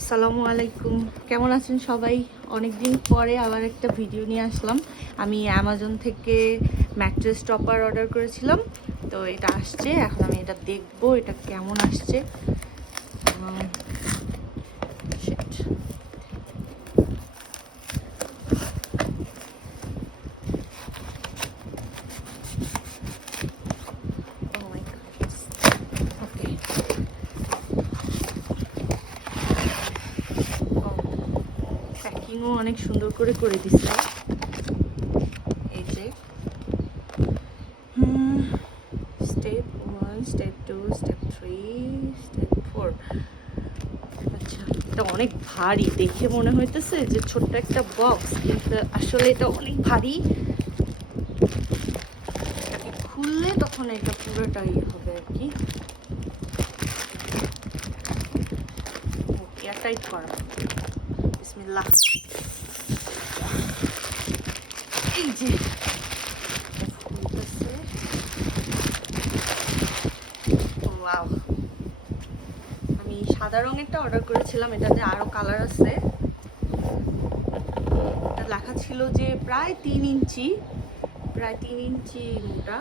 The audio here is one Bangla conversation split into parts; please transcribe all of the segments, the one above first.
আসসালামু আলাইকুম, কেমন আছেন সবাই? অনেক দিন পরে আবার একটা ভিডিও নিয়ে আসলাম। আমি অ্যামাজন থেকে ম্যাট্রেস টপার অর্ডার করেছিলাম, তো এটা আসছে। এখন আমি এটা দেখবো এটা কেমন আসছে। Shit. Oh my God. Okay. প্যাকিংও অনেক সুন্দর করে করে দিছে। এই যে স্টেপ 1, স্টেপ 2, স্টেপ 3, স্টেপ 4। আচ্ছা, এটা অনেক ভারী। দেখে মনে হইতেছে যে ছোট্ট একটা বক্স, কিন্তু আসলে এটা অনেক ভারী। এটাকে খুললে তখন এটা পুরোটাই হবে আর কি। এয়ারটাইট করা। বিসমিল্লাহ। এই যে খুলতেছে। ওয়াও, আমি সাদা রঙেরটা অর্ডার করেছিলাম, এটাতে আরো কালার আছে। এটা লেখা ছিল যে প্রায় 3 ইঞ্চি মোটা।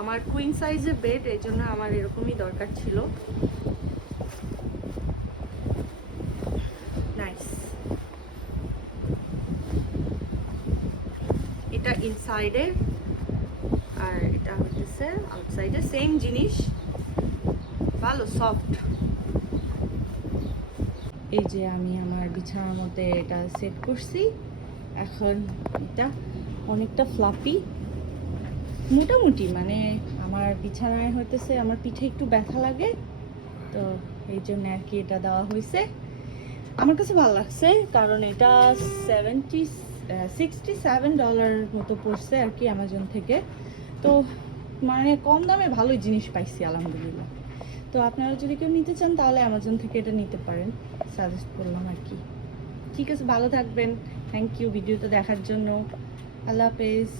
আমার কুইন সাইজের বেড, এই জন্য আমার এরকমই দরকার ছিল। নাইস। এটা ইনসাইডে আর এটা হচ্ছে আউটসাইডে, সেম জিনিস, ভালো সফট। এই যে আমি আমার বিছানার মধ্যে এটা সেট করছি। এখন এটা অনেকটা ফ্লাফি, মোটামুটি মানে আমার বিছানায় হইতেছে আমার পিঠে একটু ব্যথা লাগে, তো এই জন্য আর কি এটা দেওয়া হয়েছে। আমার কাছে ভালো লাগছে, কারণ এটা $67 মতো পড়ছে আর কি অ্যামাজন থেকে। তো মানে কম দামে ভালোই জিনিস পাইছি আলহামদুলিল্লাহ। তো আপনারা যদি কেউ নিতে চান তাহলে অ্যামাজন থেকে এটা নিতে পারেন, সাজেস্ট করলাম আর কি। ঠিক আছে, ভালো থাকবেন। থ্যাংক ইউ ভিডিওটা দেখার জন্য। আল্লাহ হাফেজ।